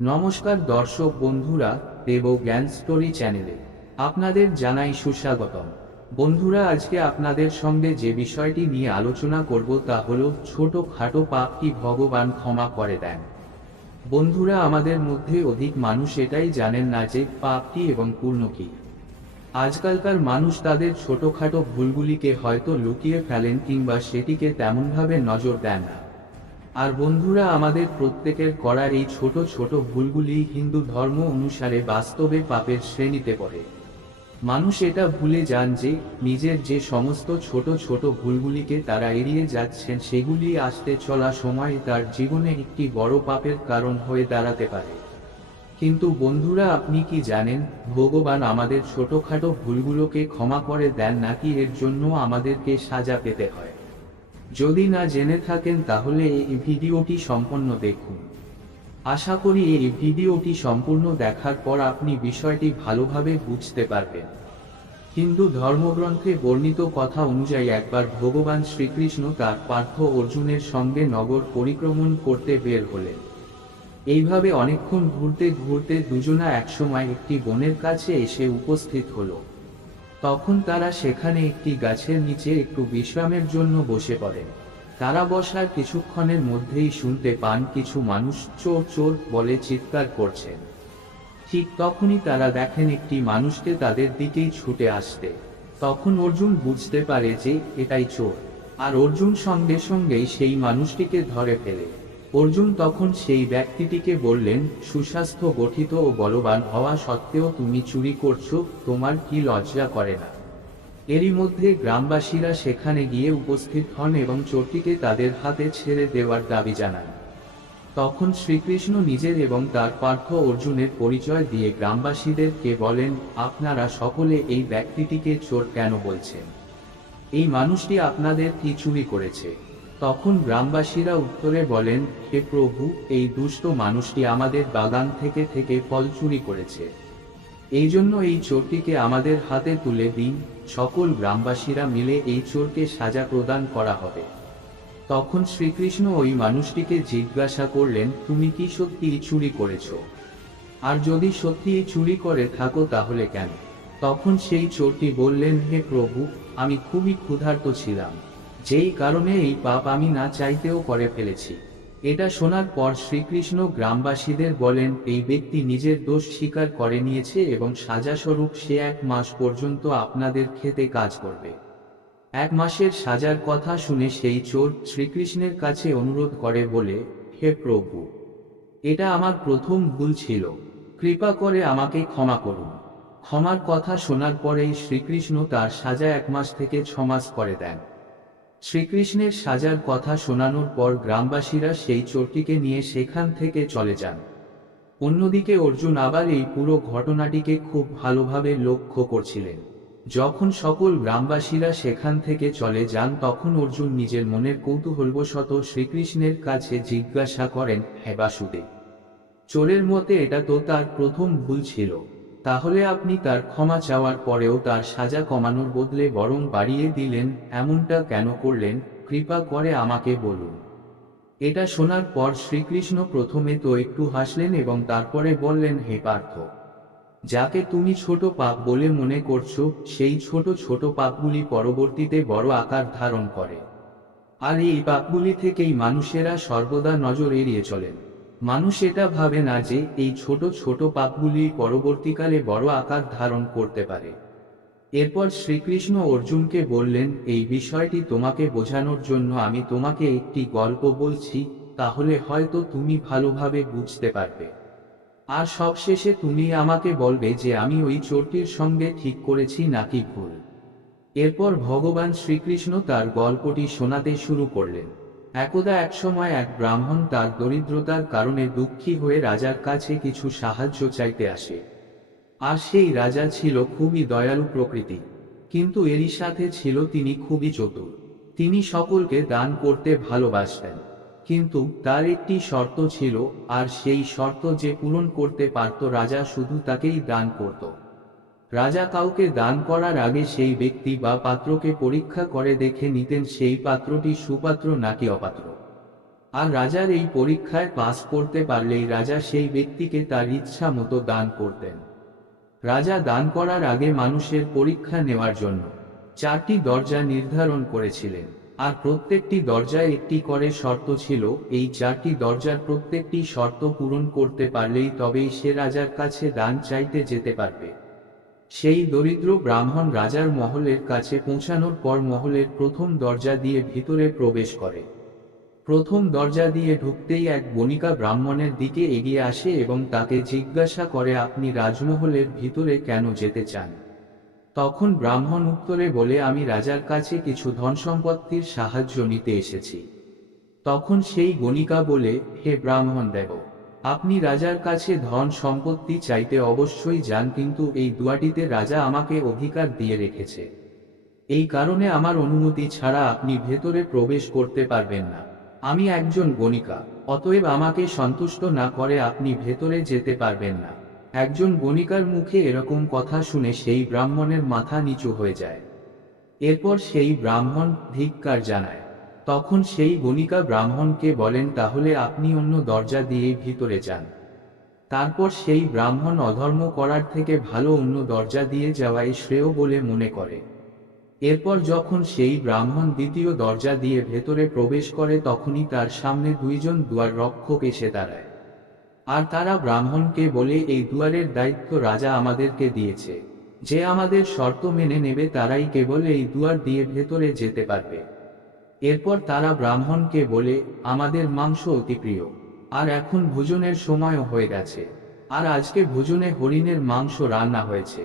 নমস্কার দর্শক বন্ধুরা, দেব জ্ঞান স্টোরি চ্যানেলে আপনাদের জানাই সুস্বাগতম। বন্ধুরা, আজকে আপনাদের সঙ্গে যে বিষয়টি নিয়ে আলোচনা করব তা হলো ছোট খাটো পাপ কি ভগবান ক্ষমা করে দেন। বন্ধুরা, আমাদের মধ্যে অধিক মানুষ এটাই জানেন না যে পাপ কি এবং পুণ্য কি। আজকালকার মানুষ তাদের ছোটখাটো ভুলগুলিকে হয়তো লুকিয়ে ফেলেন কিংবা সেটিকে তেমনভাবে নজর দেন না। আর বন্ধুরা, আমাদের প্রত্যেকের করা এই ছোট ছোট ভুলগুলি হিন্দু ধর্ম অনুসারে বাস্তবে পাপের শ্রেণীতে পড়ে। মানুষ এটা ভুলে যান যে নিজের যে সমস্ত ছোট ছোট ভুলগুলিকে তারা এড়িয়ে যাচ্ছেন সেগুলি আসতে চলা সময়ে তার জীবনে একটি বড় পাপের কারণ হয়ে দাঁড়াতে পারে। কিন্তু বন্ধুরা, আপনি কি জানেন ভগবান আমাদের ছোটখাটো ভুলগুলোকে ক্ষমা করে দেন নাকি এর জন্য আমাদেরকে সাজা পেতে হয়? যদি না জেনে থাকেন তাহলে এই ভিডিওটি সম্পূর্ণ দেখুন। আশা করি এই ভিডিওটি সম্পূর্ণ দেখার পর আপনি বিষয়টি ভালোভাবে বুঝতে পারবেন। হিন্দু ধর্মগ্রন্থে বর্ণিত কথা অনুযায়ী একবার ভগবান শ্রীকৃষ্ণ তার পার্থ অর্জুনের সঙ্গে নগর পরিক্রমণ করতে বের হলেন। এইভাবে অনেকক্ষণ ঘুরতে ঘুরতে দুজনা একসময় একটি বনের কাছে এসে উপস্থিত হলো। তখন তারা সেখানে একটি গাছের নিচে একটু বিশ্রামের জন্য বসে পড়েন। তারা বসার কিছুক্ষণের মধ্যেই শুনতে পান কিছু মানুষ চোর চোর বলে চিৎকার করছেন। ঠিক তখনই তারা দেখেন একটি মানুষকে তাদের দিকেই ছুটে আসতে। তখন অর্জুন বুঝতে পারে যে এটাই চোর, আর অর্জুন সঙ্গে সঙ্গেই সেই মানুষটিকে ধরে ফেলে। অর্জুন তখন সেই ব্যক্তিটিকে বললেন, সুস্বাস্থ্য গঠিত ও বলবান হওয়া সত্ত্বেও তুমি চুরি করছো, তোমার কি লজ্জা করে না? এরই মধ্যে গ্রামবাসীরা সেখানে গিয়ে উপস্থিত হন এবং চোরটিকে তাদের হাতে ছেড়ে দেওয়ার দাবি জানান। তখন শ্রীকৃষ্ণ নিজের এবং তার পার্থ অর্জুনের পরিচয় দিয়ে গ্রামবাসীদেরকে বলেন, আপনারা সকলে এই ব্যক্তিটিকে চোর কেন বলছেন? এই মানুষটি আপনাদের কি চুরি করেছে? তখন গ্রামবাসীরা উত্তরে বলেন, হে প্রভু, এই দুষ্ট মানুষটি আমাদের বাগান থেকে থেকে ফল চুরি করেছে। এই জন্য এই চোরটিকে আমাদের হাতে তুলে দিন, সকল গ্রামবাসীরা মিলে এই চোরকে সাজা প্রদান করা হবে। তখন শ্রীকৃষ্ণ ওই মানুষটিকে জিজ্ঞাসা করলেন, তুমি কি সত্যিই চুরি করেছ? আর যদি সত্যিই চুরি করে থাকো তাহলে কেন? তখন সেই চোরটি বললেন, হে প্রভু, আমি খুবই ক্ষুধার্ত ছিলাম, যেই কারণে এই পাপ আমি না চাইতেও করে ফেলেছি। এটা শোনার পর শ্রীকৃষ্ণ গ্রামবাসীদের বলেন, এই ব্যক্তি নিজের দোষ স্বীকার করে নিয়েছে এবং সাজাস্বরূপ সে 1 মাস পর্যন্ত আপনাদের খেতে কাজ করবে। 1 মাসের সাজার কথা শুনে সেই চোর শ্রীকৃষ্ণের কাছে অনুরোধ করে বলে, হে প্রভু, এটা আমার প্রথম ভুল ছিল, কৃপা করে আমাকে ক্ষমা করুন। ক্ষমার কথা শোনার পরেই শ্রীকৃষ্ণ তার সাজা 1 মাস থেকে 6 মাস করে দেন। শ্রীকৃষ্ণের সাজার কথা শোনানোর পর গ্রামবাসীরা সেই চোরটিকে নিয়ে সেখান থেকে চলে যান। অন্যদিকে অর্জুন আবার এই পুরো ঘটনাটিকে খুব ভালোভাবে লক্ষ্য করছিলেন। যখন সকল গ্রামবাসীরা সেখান থেকে চলে যান তখন অর্জুন নিজের মনের কৌতূহলবশত শ্রীকৃষ্ণের কাছে জিজ্ঞাসা করেন, হে বাসুদেব, চোরের মতে এটা তো তার প্রথম ভুল ছিল, তাহলে আপনি তার ক্ষমা চাওয়ার পরেও তার সাজা কমানোর বদলে বরং বাড়িয়ে দিলেন, এমনটা কেন করলেন? কৃপা করে আমাকে বলুন। এটা শোনার পর শ্রীকৃষ্ণ প্রথমে তো একটু হাসলেন এবং তারপরে বললেন, হে পার্থ, যাকে তুমি ছোট পাপ বলে মনে করছো সেই ছোট ছোট পাপগুলি পরবর্তীতে বড় আকার ধারণ করে। আর এই পাপগুলি থেকেই মানুষেরা সর্বদা নজর এড়িয়ে চলেন। মানুষ এটা ভাবে না যে এই ছোট ছোট পাপগুলি পরবর্তীকালে বড় আকার ধারণ করতে পারে। এরপর শ্রীকৃষ্ণ অর্জুনকে বললেন, এই বিষয়টি তোমাকে বোঝানোর জন্য আমি তোমাকে একটি গল্প বলছি, তাহলে হয়তো তুমি ভালোভাবে বুঝতে পারবে। আর সবশেষে তুমি আমাকে বলবে যে আমি ওই চোরটির সঙ্গে ঠিক করেছি নাকি ভুল। এরপর ভগবান শ্রীকৃষ্ণ তার গল্পটি শোনাতে শুরু করলেন। একদা একসময় এক ব্রাহ্মণ তার দরিদ্রতার কারণে দুঃখী হয়ে রাজার কাছে কিছু সাহায্য চাইতে আসে। আর সেই রাজা ছিল খুবই দয়ালু প্রকৃতি, কিন্তু এরই সাথে ছিল তিনি খুবই চতুর। তিনি সকলকে দান করতে ভালোবাসতেন, কিন্তু তার একটি শর্ত ছিল, আর সেই শর্ত যে পূরণ করতে পারত রাজা শুধু তাকেই দান করত। রাজা কাউকে দান করার আগে সেই ব্যক্তি বা পাত্রকে পরীক্ষা করে দেখে নিতেন সেই পাত্রটি সুপাত্র নাকি অপাত্র। আর রাজার এই পরীক্ষায় পাস করতে পারলেই রাজা সেই ব্যক্তিকে তার ইচ্ছা মতো দান করতেন। রাজা দান করার আগে মানুষের পরীক্ষা নেওয়ার জন্য 4টি দরজা নির্ধারণ করেছিলেন, আর প্রত্যেকটি দরজায় একটি করে শর্ত ছিল। এই 4টি দরজার প্রত্যেকটি শর্ত পূরণ করতে পারলেই তবেই সে রাজার কাছে দান চাইতে যেতে পারবে। সেই দরিদ্র ব্রাহ্মণ রাজার মহলের কাছে পৌঁছানোর পর মহলের প্রথম দরজা দিয়ে ভিতরে প্রবেশ করে। প্রথম দরজা দিয়ে ঢুকতেই এক বণিকা ব্রাহ্মণের দিকে এগিয়ে আসে এবং তাকে জিজ্ঞাসা করে, আপনি রাজমহলের ভিতরে কেন যেতে চান? তখন ব্রাহ্মণ উত্তরে বলে, আমি রাজার কাছে কিছু ধন সম্পত্তির সাহায্য নিতে এসেছি। তখন সেই গণিকা বলে, হে ব্রাহ্মণ দেব, আপনি রাজার কাছে ধন সম্পত্তি চাইতে অবশ্যই যান, কিন্তু এই দুয়াটিতে রাজা আমাকে অধিকার দিয়ে রেখেছে। এই কারণে আমার অনুমতি ছাড়া আপনি ভেতরে প্রবেশ করতে পারবেন না। আমি একজন গণিকা, অতএব আমাকে সন্তুষ্ট না করে আপনি ভেতরে যেতে পারবেন না। একজন গণিকার মুখে এরকম কথা শুনে সেই ব্রাহ্মণের মাথা নিচু হয়ে যায়। এরপর সেই ব্রাহ্মণ ধিক্কার জানায়। তখন সেই গণিকা ব্রাহ্মণকে বলেন, তাহলে আপনি অন্য দরজা দিয়েই ভিতরে যান। তারপর সেই ব্রাহ্মণ অধর্ম করার থেকে ভালো অন্য দরজা দিয়ে যাওয়াই শ্রেয় বলে মনে করে। এরপর যখন সেই ব্রাহ্মণ দ্বিতীয় দরজা দিয়ে ভেতরে প্রবেশ করে তখনই তার সামনে 2 জন দুয়ার রক্ষক এসে দাঁড়ায়। আর তারা ব্রাহ্মণকে বলে, এই দুয়ারের দায়িত্ব রাজা আমাদেরকে দিয়েছে। যে আমাদের শর্ত মেনে নেবে তারাই কেবল এই দুয়ার দিয়ে ভেতরে যেতে পারবে। এরপর তারা ব্রাহ্মণকে বলে, আমাদের মাংস অতি প্রিয়, আর এখন ভোজনের সময়ও হয়ে গেছে, আর আজকে ভোজনে হরিণের মাংস রান্না হয়েছে।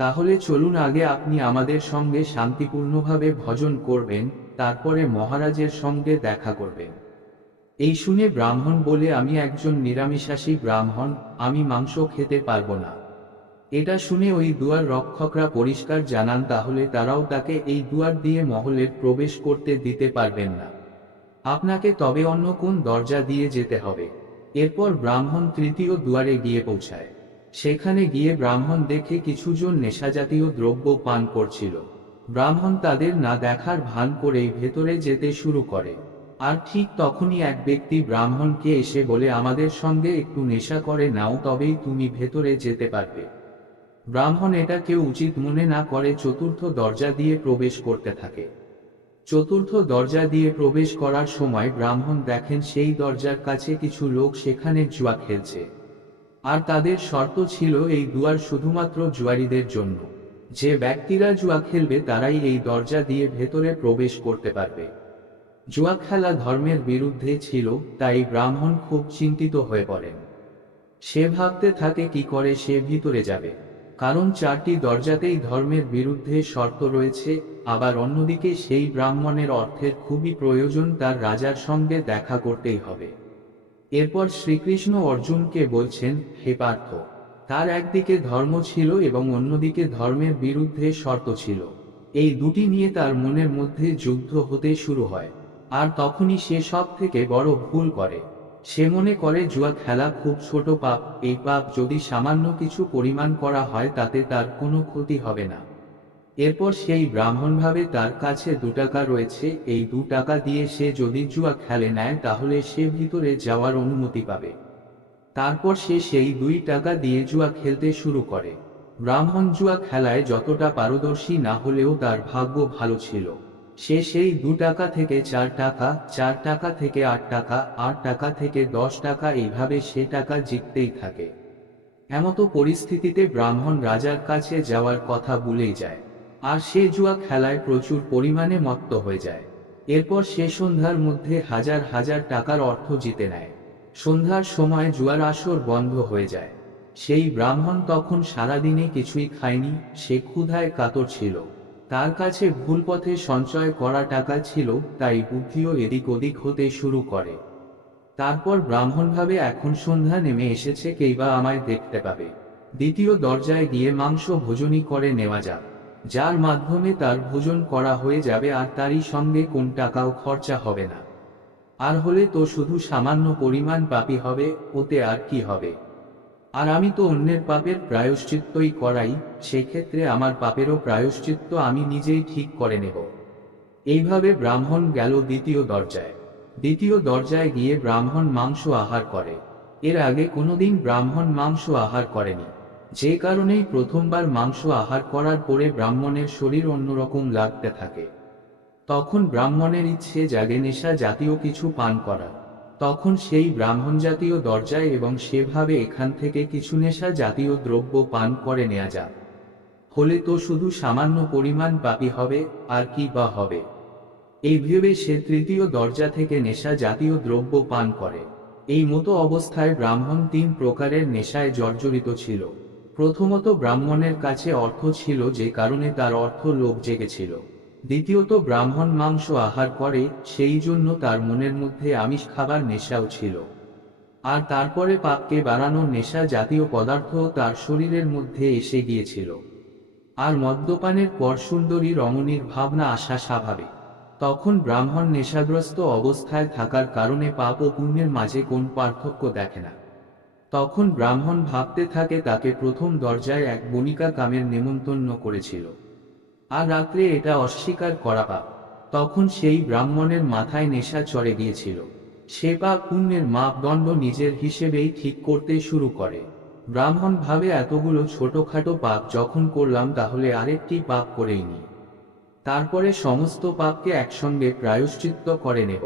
তাহলে চলুন আগে আপনি আমাদের সঙ্গে শান্তিপূর্ণভাবে ভোজন করবেন, তারপরে মহারাজের সঙ্গে দেখা করবেন। এই শুনে ব্রাহ্মণ বলে, আমি একজন নিরামিষাশী ব্রাহ্মণ, আমি মাংস খেতে পারবো না। এটা শুনে ওই দুয়ার রক্ষকরা পরিষ্কার জানান তাহলে তারাও তাকে এই দুয়ার দিয়ে মহলের প্রবেশ করতে দিতে পারবেন না। আপনাকে তবে অন্য কোন দরজা দিয়ে যেতে হবে। এরপর ব্রাহ্মণ তৃতীয় দুয়ারে গিয়ে পৌঁছায়। সেখানে গিয়ে ব্রাহ্মণ দেখে কিছুজন নেশাজাতীয় দ্রব্য পান করছিল। ব্রাহ্মণ তাদের না দেখার ভান করেই ভেতরে যেতে শুরু করে। আর ঠিক তখনই এক ব্যক্তি ব্রাহ্মণকে এসে বলে, আমাদের সঙ্গে একটু নেশা করে নাও, তবেই তুমি ভেতরে যেতে পারবে। ব্রাহ্মণ এটা কেউ উচিত মনে না করে চতুর্থ দরজা দিয়ে প্রবেশ করতে থাকে। চতুর্থ দরজা দিয়ে প্রবেশ করার সময় ব্রাহ্মণ দেখেন সেই দরজার কাছে কিছু লোক সেখানে জুয়া খেলছে। আর তাদের শর্ত ছিল এই দুয়ার শুধুমাত্র জুয়ারিদের জন্য। যে ব্যক্তিরা জুয়া খেলবে তারাই এই দরজা দিয়ে ভেতরে প্রবেশ করতে পারবে। জুয়া খেলা ধর্মের বিরুদ্ধে ছিল, তাই ব্রাহ্মণ খুব চিন্তিত হয়ে পড়েন। সে ভাবতে থাকে কি করে সে ভিতরে যাবে, কারণ 4টি দরজাতেই ধর্মের বিরুদ্ধে শর্ত রয়েছে। আবার অন্যদিকে সেই ব্রাহ্মণের অর্থের খুবই প্রয়োজন, তার রাজার সঙ্গে দেখা করতেই হবে। এরপর শ্রীকৃষ্ণ অর্জুনকে বলছেন, হে পার্থ, তার একদিকে ধর্ম ছিল এবং অন্যদিকে ধর্মের বিরুদ্ধে শর্ত ছিল। এই দুটি নিয়ে তার মনের মধ্যে যুদ্ধ হতে শুরু হয়। আর তখনই সে সব থেকে বড় ভুল করে। সে মনে করে জুয়া খেলা খুব ছোট পাপ, এই পাপ যদি সামান্য কিছু পরিমাণ করা হয় তাতে তার কোনো ক্ষতি হবে না। এরপর সেই ব্রাহ্মণ ভাবে তার কাছে 2 টাকা রয়েছে, এই 2 টাকা দিয়ে সে যদি জুয়া খেলে নেয় তাহলে সে ভিতরে যাওয়ার অনুমতি পাবে। তারপর সে সেই 2 টাকা দিয়ে জুয়া খেলতে শুরু করে। ব্রাহ্মণ জুয়া খেলায় যতটা পারদর্শী না হলেও তার ভাগ্য ভালো ছিল। সে সেই 2 টাকা থেকে 4 টাকা, 4 টাকা থেকে 8 টাকা, 8 টাকা থেকে 10 টাকা, এইভাবে সে টাকা জিততেই থাকে। এমতো পরিস্থিতিতে ব্রাহ্মণ রাজার কাছে যাওয়ার কথা ভুলেই যায়। আর সে জুয়া খেলায় প্রচুর পরিমাণে মত্ত হয়ে যায়। এরপর সে সন্ধ্যার মধ্যে হাজার হাজার টাকার অর্থ জিতে নেয়। সন্ধ্যার সময় জুয়ার আসর বন্ধ হয়ে যায়। সেই ব্রাহ্মণ তখন সারাদিনে কিছুই খায়নি, সে ক্ষুধায় কাতর ছিল। তার কাছে ভুল পথে সঞ্চয় করা টাকা ছিল, তাই বুদ্ধিও এদিক ওদিক হতে শুরু করে। তারপর ব্রাহ্মণ ভাবে, এখন সন্ধ্যা নেমে এসেছে, কেই বা আমায় দেখতে পাবে। দ্বিতীয় দরজায় গিয়ে মাংস ভোজনই করে নেওয়া যাক, যার মাধ্যমে তার ভোজন করা হয়ে যাবে আর তারই সঙ্গে কোন টাকাও খরচা হবে না। আর হলে তো শুধু সামান্য পরিমাণ পাপই হবে, ওতে আর কি হবে। আর আমি তো অন্যের পাপের প্রায়শ্চিত্তই করাই, সেক্ষেত্রে আমার পাপেরও প্রায়শ্চিত্ত আমি নিজেই ঠিক করে নেব। এইভাবে ব্রাহ্মণ গেল দ্বিতীয় দরজায়। দ্বিতীয় দরজায় গিয়ে ব্রাহ্মণ মাংস আহার করে। এর আগে কোনোদিন ব্রাহ্মণ মাংস আহার করেনি, যে কারণেই প্রথমবার মাংস আহার করার পরে ব্রাহ্মণের শরীর অন্যরকম লাগতে থাকে। তখন ব্রাহ্মণের ইচ্ছে জাগে নেশা জাতীয় কিছু পান করার। তখন সেই ব্রাহ্মণ জাতীয় দরজায় এবং সেভাবে এখান থেকে কিছু নেশা জাতীয় দ্রব্য পান করে নেওয়া যাক, হলে তো শুধু সামান্য পরিমাণ পাপী হবে, আর কি বা হবে। এই ভেবে সে তৃতীয় দরজা থেকে নেশা জাতীয় দ্রব্য পান করে। এই মতো অবস্থায় ব্রাহ্মণ 3 প্রকারের নেশায় জর্জরিত ছিল। প্রথমত, ব্রাহ্মণের কাছে অর্থ ছিল, যে কারণে তার অর্থ লোভ জেগেছিল। দ্বিতীয়ত, ব্রাহ্মণ মাংস আহার করে, সেই জন্য তার মনের মধ্যে আমিষ খাবার নেশাও ছিল। আর তারপরে পাপকে বাড়ানোর নেশা জাতীয় পদার্থ তার শরীরের মধ্যে এসে গিয়েছিল। আর মদ্যপানের পর সুন্দরী রমণীর ভাবনা আসা স্বাভাবিক। তখন ব্রাহ্মণ নেশাগ্রস্ত অবস্থায় থাকার কারণে পাপ ও পুণ্যের মাঝে কোন পার্থক্য দেখে না। তখন ব্রাহ্মণ ভাবতে থাকে তাকে প্রথম দরজায় এক বণিকা কামের নেমন্তন্ন করেছিল, আর রাত্রে এটা অস্বীকার করা পাপ। তখন সেই ব্রাহ্মণের মাথায় নেশা চড়ে গিয়েছিল। সে পাপ পুণ্যের মাপদণ্ড নিজের হিসেবেই ঠিক করতে শুরু করে। ব্রাহ্মণ ভাবে, এতগুলো ছোটখাটো পাপ যখন করলাম, তাহলে আরেকটি পাপ করেই নি, তারপরে সমস্ত পাপকে একসঙ্গে প্রায়শ্চিত্ত করে নেব।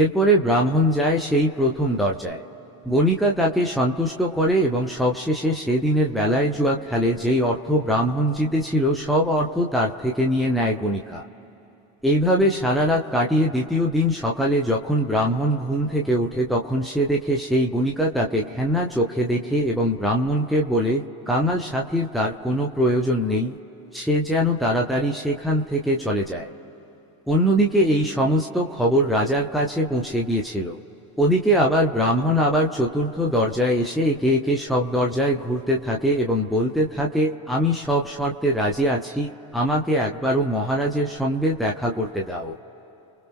এরপরে ব্রাহ্মণ যায় সেই প্রথম দরজায়। বণিকা তাকে সন্তুষ্ট করে এবং সবশেষে সেদিনের বেলায় জুয়া খেলে। যেই অর্থ ব্রাহ্মণ জিতেছিল, সব অর্থ তার থেকে নিয়ে নেয় বণিকা। এইভাবে সারা রাত কাটিয়ে দ্বিতীয় দিন সকালে যখন ব্রাহ্মণ ঘুম থেকে উঠে, তখন সে দেখে সেই বণিকা তাকে ঘেন্না চোখে দেখে এবং ব্রাহ্মণকে বলে, কাঙাল সাথীর তার কোনো প্রয়োজন নেই, সে যেন তাড়াতাড়ি সেখান থেকে চলে যায়। অন্যদিকে এই সমস্ত খবর রাজার কাছে পৌঁছে গিয়েছিল। ওদিকে আবার ব্রাহ্মণ আবার চতুর্থ দরজায় এসে একে একে সব দরজায় ঘুরতে থাকে এবং বলতে থাকে, আমি সব শর্তে রাজি আছি, আমাকে একবারও মহারাজের সঙ্গে দেখা করতে দাও।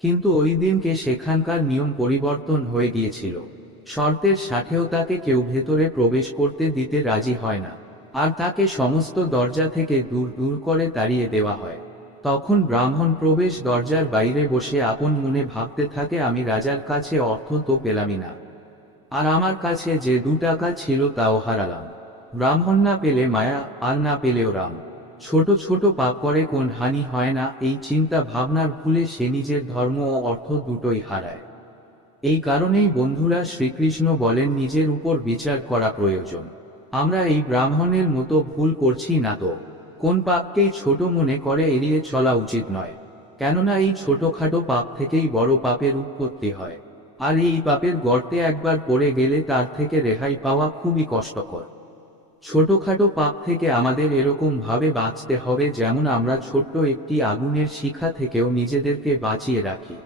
কিন্তু ওই দিনকে সেখানকার নিয়ম পরিবর্তন হয়ে গিয়েছিল। শর্তের সাথেও তাকে কেউ ভেতরে প্রবেশ করতে দিতে রাজি হয় না, আর তাকে সমস্ত দরজা থেকে দূর দূর করে তাড়িয়ে দেওয়া হয়। তখন ব্রাহ্মণ প্রবেশ দরজার বাইরে বসে আপন মনে ভাবতে থাকে, আমি রাজার কাছে অর্থ তো পেলামই না, আর আমার কাছে যে 2 টাকা ছিল তাও হারালাম। ব্রাহ্মণ না পেলে মায়া, আর না পেলেও রাম। ছোট ছোট পাপ করে কোন হানি হয় না, এই চিন্তা ভাবনার ভুলে সে নিজের ধর্ম ও অর্থ দুটোই হারায়। এই কারণেই বন্ধুরা, শ্রীকৃষ্ণ বলেন নিজের উপর বিচার করা প্রয়োজন। আমরা এই ব্রাহ্মণের মতো ভুল করছি না তো? কোন পাপকেই ছোট মনে করে এড়িয়ে চলা উচিত নয়, কেননা এই ছোটখাটো পাপ থেকেই বড় পাপের উৎপত্তি হয়। আর এই পাপের গর্তে একবার পড়ে গেলে তার থেকে রেহাই পাওয়া খুবই কষ্টকর। ছোটখাটো পাপ থেকে আমাদের এরকম ভাবে বাঁচতে হবে, যেমন আমরা ছোট্ট একটি আগুনের শিখা থেকেও নিজেদেরকে বাঁচিয়ে রাখি।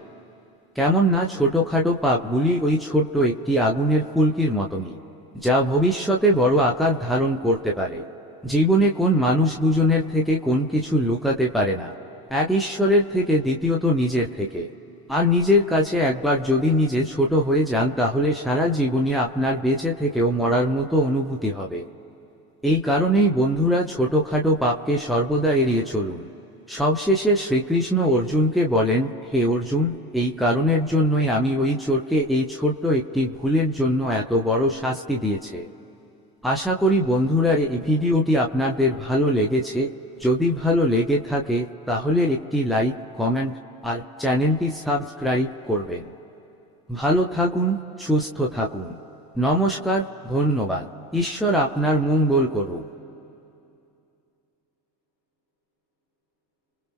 কেমন না, ছোটখাটো পাপগুলি ওই ছোট্ট একটি আগুনের ফুলকির মতনই, যা ভবিষ্যতে বড় আকার ধারণ করতে পারে। জীবনে কোন মানুষ দুজনের থেকে কোন কিছু লুকাতে পারে না, এক ঈশ্বরের থেকে, দ্বিতীয়ত নিজের থেকে। আর নিজের কাছে একবার যদি নিজে ছোট হয়ে যান, তাহলে সারা জীবনে আপনার বেঁচে থেকেও মরার মতো অনুভূতি হবে। এই কারণেই বন্ধুরা, ছোটখাটো পাপকে সর্বদা এড়িয়ে চলুন। সবশেষে শ্রীকৃষ্ণ অর্জুনকে বলেন, হে অর্জুন, এই কারণের জন্যই আমি ওই চোরকে এই ছোট্ট একটি ভুলের জন্য এত বড় শাস্তি দিয়েছে। আশা করি বন্ধুরা এই ভিডিওটি আপনাদের ভালো লেগেছে। যদি ভালো লেগে থাকে তাহলে একটি লাইক, কমেন্ট আর চ্যানেলটি সাবস্ক্রাইব করবেন। ভালো থাকুন, সুস্থ থাকুন। নমস্কার, ধন্যবাদ। ঈশ্বর আপনার মঙ্গল করুন।